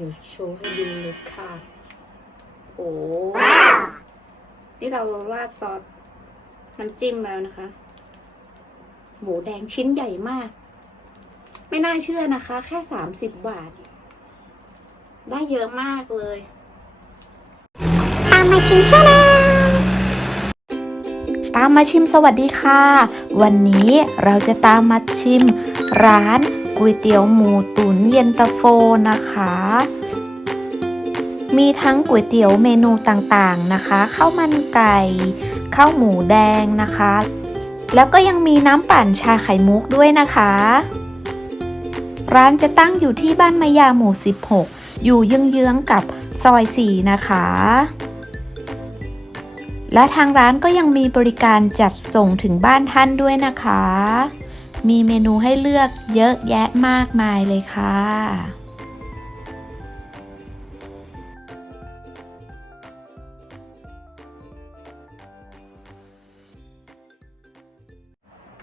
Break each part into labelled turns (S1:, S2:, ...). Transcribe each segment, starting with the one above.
S1: เดี๋ยวโชว์ให้ดูเลยค่ะ โอ้นี่เราราดซอสน้ำจิ้มแล้วนะคะ หมูแดงชิ้นใหญ่มาก ไม่น่าเชื่อนะคะ แค่สามสิบบาท ได้เยอะมากเลย
S2: ตามมาชิมชาแนล
S3: ตามมาชิมสวัสดีค่ะ วันนี้เราจะตามมาชิมร้าน ก๋วยเตี๋ยวหมูตุ๋นเย็นตาโฟนะคะ มีทั้งก๋วยเตี๋ยวเมนูต่างๆนะคะ ข้าวมันไก่ข้าวหมูแดงนะคะ แล้วก็ยังมีน้ำปั่นชาไข่มุกด้วยนะคะ ร้านจะตั้งอยู่ที่บ้านมะยาหมู่ 16 อยู่เยื้องๆกับซอย 4 นะคะ และทางร้านก็ยังมีบริการจัดส่งถึงบ้านท่านด้วยนะคะ มีเมนูให้เลือกเยอะแยะมากมายเลยค่ะ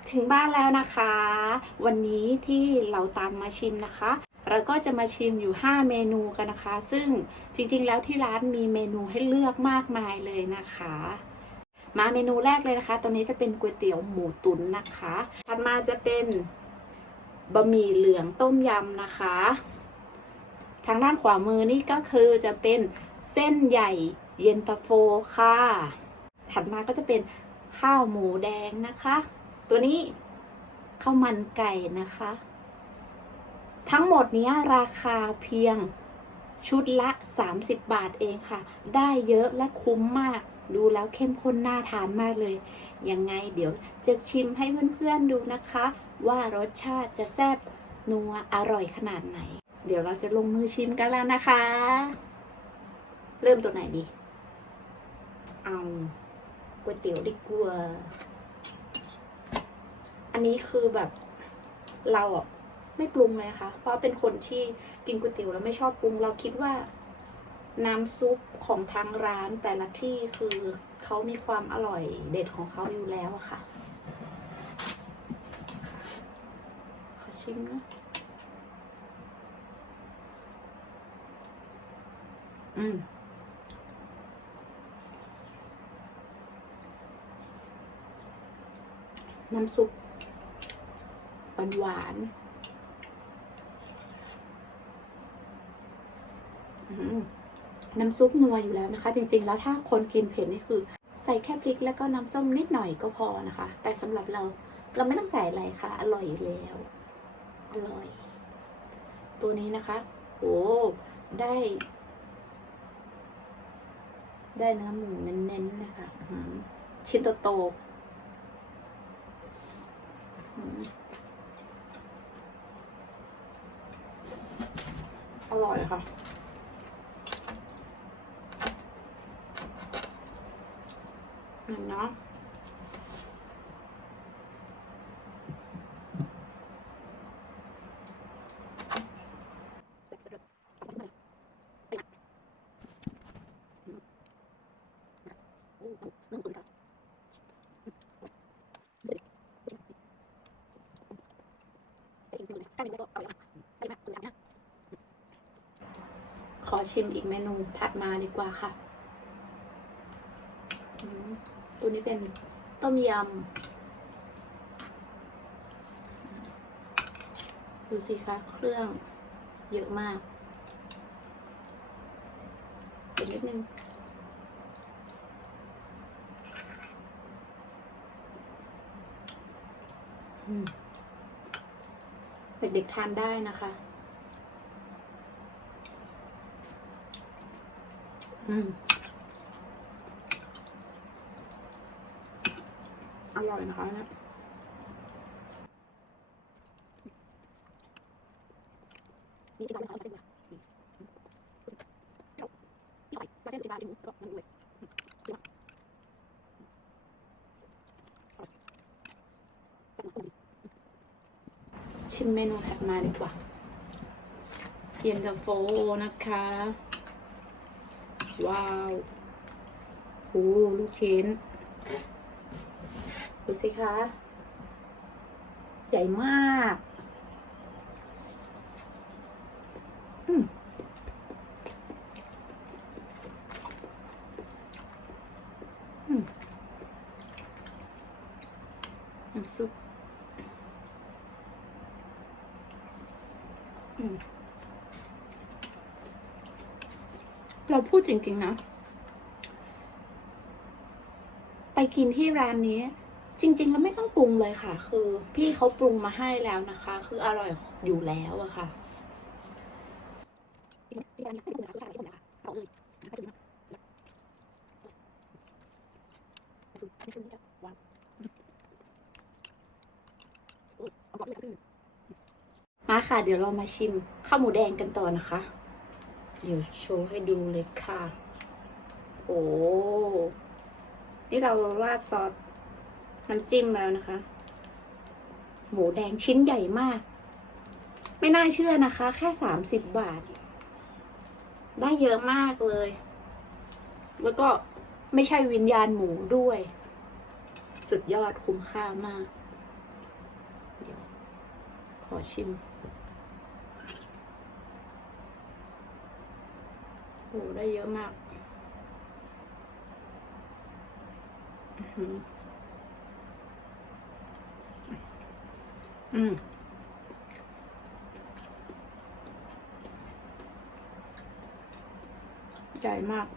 S1: ถึงบ้านแล้วนะคะ วันนี้ที่เราตามมาชิมนะคะเราก็จะมาชิมอยู่ 5 เมนูกันนะคะ ซึ่งจริงๆ แล้วที่ร้านมีเมนูให้เลือกมากมายเลยนะคะ มาเมนูแรกเลยนะคะ ตัวนี้จะเป็นก๋วยเตี๋ยวหมูตุ๋นนะคะ ถัดมาจะเป็นบะหมี่เหลืองต้มยำนะคะ ทางด้านขวามือนี่ก็คือจะเป็นเส้นใหญ่เย็นตาโฟค่ะ ถัดมาก็จะเป็นข้าวหมูแดงนะคะ ตัวนี้ข้าวมันไก่นะคะ ทั้งหมดนี้ราคาเพียงชุดละ 30 บาทเองค่ะ ได้เยอะและคุ้มมาก ดูแล้วเข้มข้นน่าทานมากเลย ยังไงเดี๋ยวจะชิมให้เพื่อนๆดูนะคะ ว่ารสชาติจะแซ่บนัวอร่อยขนาดไหน เดี๋ยวเราจะลงมือชิมกันแล้วนะคะ เริ่มตัวไหนดี เอาก๋วยเตี๋ยวดีกว่าอันนี้คือแบบเราอะไม่ปรุงเลยค่ะ เพราะเป็นคนที่กินก๋วยเตี๋ยวแล้วไม่ชอบปรุง เราคิดว่า น้ำซุปของทางร้านแต่ละที่คือเขามีความอร่อยเด็ดของเขาอยู่แล้วอะค่ะ ขอชิมนะ อืมน้ำซุปหวานหวานอื้อหือ น้ำซุปนัวอยู่แล้วนะคะ จริงๆ แล้วถ้าคนกินเผ็ดนี่คือ ใส่แค่พริกแล้วก็น้ำส้มนิดหน่อยก็พอนะคะ แต่สำหรับเราเราไม่ต้องใส่อะไรค่ะ อร่อยแล้วอร่อย ตัวนี้นะคะโอ้ได้ ได้เนื้อหมูเน้นๆนะคะชิ้นโตๆอร่อยค่ะ นั่นเนาะขอชิมอีกเมนูถัดมาดีกว่าค่ะ ตัวนี้เป็นต้มยำ ดูสิคะเครื่องเยอะมากเดี๋ยวนิดนึงเด็กๆทานได้นะคะ อืม อร่อยนะคะเนะนี่จะบอกเลยค่ะมาเส้นมาเส้นมาเส้นหมูก็มันด้วยชิมเมนูถัดมาดีกว่าเย็นตาโฟนะคะ ว้าว โอ้ลูกชิ้น ดูสิคะ ใหญ่มากน้ำซุปเราพูดจริง ๆ นะ ไปกินที่ร้านนี้ จริงๆ แล้วไม่ต้องปรุงเลยค่ะ คือพี่เขาปรุงมาให้แล้วนะคะ คืออร่อยอยู่แล้วอะค่ะมาค่ะ เดี๋ยวเรามาชิมข้าวหมูแดงกันต่อนะคะ เดี๋ยวโชว์ให้ดูเลยค่ะ โอ้ นี่เราราดซอส น้ำจิ้มแล้วนะคะ หมูแดงชิ้นใหญ่มาก ไม่น่าเชื่อนะคะ แค่สามสิบบาท ได้เยอะมากเลย แล้วก็ไม่ใช่วิญญาณหมูด้วย สุดยอดคุ้มค่ามาก เดี๋ยว ขอชิมโอ้ได้เยอะมาก อือ อืมใหญ่มาก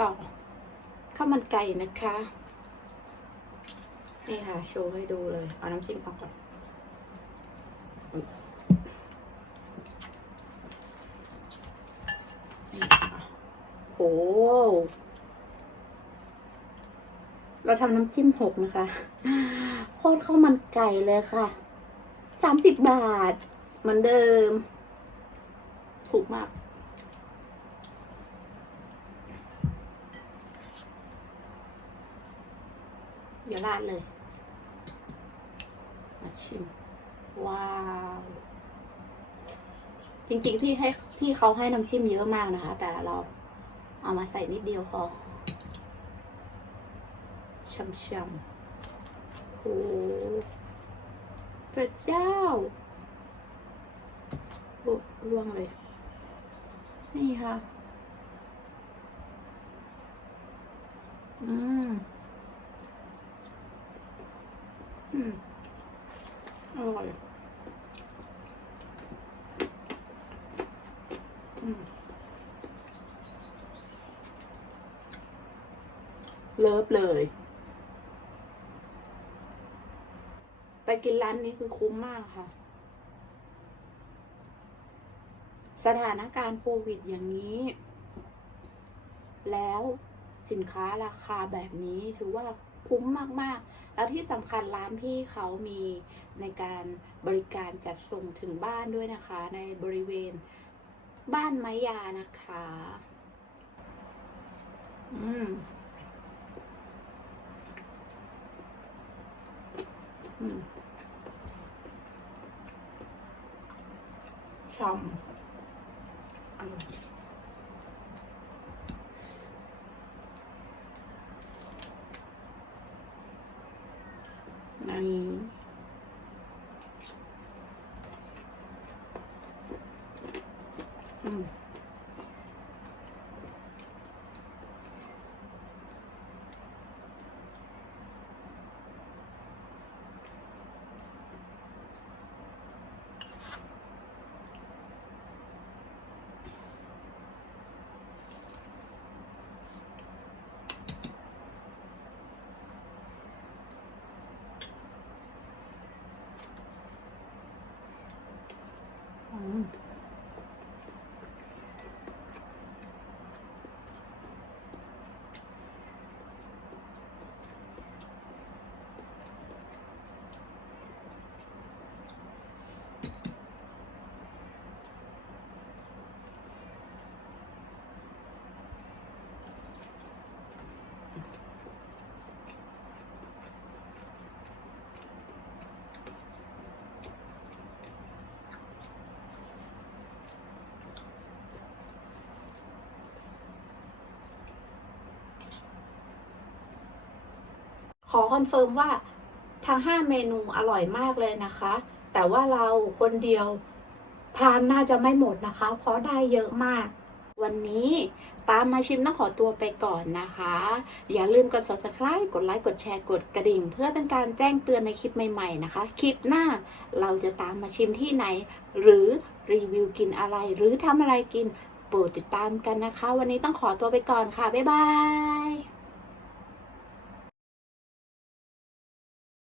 S1: ต่อข้าวมันไก่นะคะ นี่ค่ะ โชว์ให้ดูเลย เอาน้ำจิ้มออกก่อนอุ๊ยนี่ค่ะโห เราทำน้ำจิ้มหกนะคะ โคตรข้าวมันไก่เลยค่ะ สามสิบบาท เหมือนเดิม ถูกมากเดี๋ยวราดเลย มาชิม ว้าว จริงๆพี่ให้พี่เขาให้น้ำจิ้มเยอะมากนะคะ แต่เราเอามาใส่นิดเดียวพอช่ำๆโอ้พระเจ้าโอ้ล่วงเลย นี่ค่ะ อืม อืม อ ร่อยเลิฟเลย ไปกินร้านนี้คือคุ้มมากค่ะ สถานการณ์โควิดอย่างนี้ แล้วสินค้าราคาแบบนี้ถือว่า คุ้มมากๆ แล้วที่สำคัญร้านพี่เขามีในการบริการจัดส่งถึงบ้านด้วยนะคะ ในบริเวณบ้านไม้ยานะคะ อืมอืมช่ำ อร่อ ขอคอนเฟิร์มว่าทั้ง 5 เมนูอร่อยมากเลยนะคะ แต่ว่าเราคนเดียวทานน่าจะไม่หมดนะคะ เพราะได้เยอะมาก วันนี้ตามมาชิมต้องขอตัวไปก่อนนะคะ อย่าลืมกด subscribe กดไลค์ กดแชร์ กดกระดิ่ง เพื่อเป็นการแจ้งเตือนในคลิปใหม่ๆนะคะ คลิปหน้าเราจะตามมาชิมที่ไหน หรือรีวิวกินอะไร หรือทำอะไรกิน โปรดติดตามกันนะคะ วันนี้ต้องขอตัวไปก่อนค่ะ บ๊ายบาย